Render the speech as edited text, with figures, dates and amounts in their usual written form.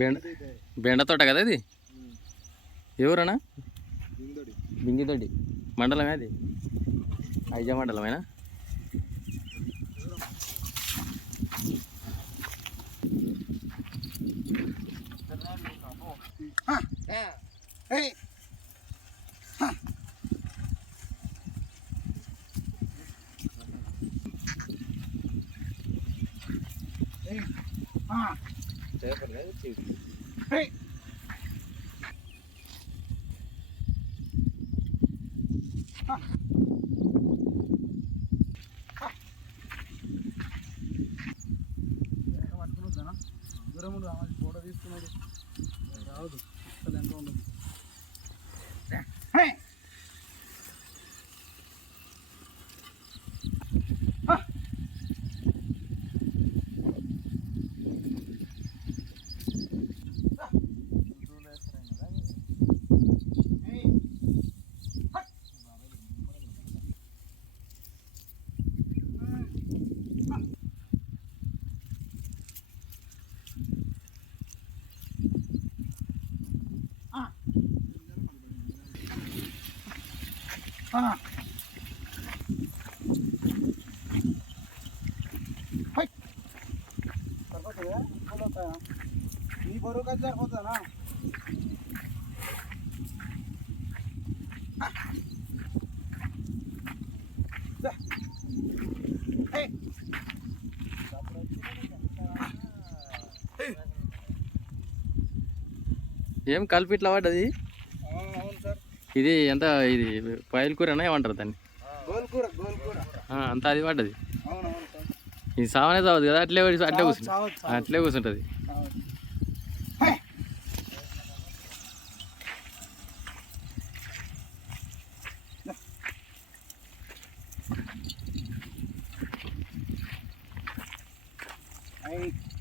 బెండ బెండ తోట కదా ఇది? ఎవరన్నా? బింగితోటి మండలమే అది? ఐజా మండలమేనా? దూరం రావాలి, ఫోటో తీసుకున్నాడు రావద్దు అసలు ఎంత ఉండదు. నీ బరువు కదా సరిపోతుందా? ఏం కలిపి ఇట్లా పడ్డది? అవును సార్. ఇది ఎంత? ఇది పాయల కూరనా ఏమంటారు దాన్ని? గోల్కూర. గోల్కూర అంతా అది పడ్డది. అవునవును సార్. ఇది సావనే సావదు కదా? అట్లే కూర్చుంటుంది. అట్లే కూర్చుంటుంది. Hey.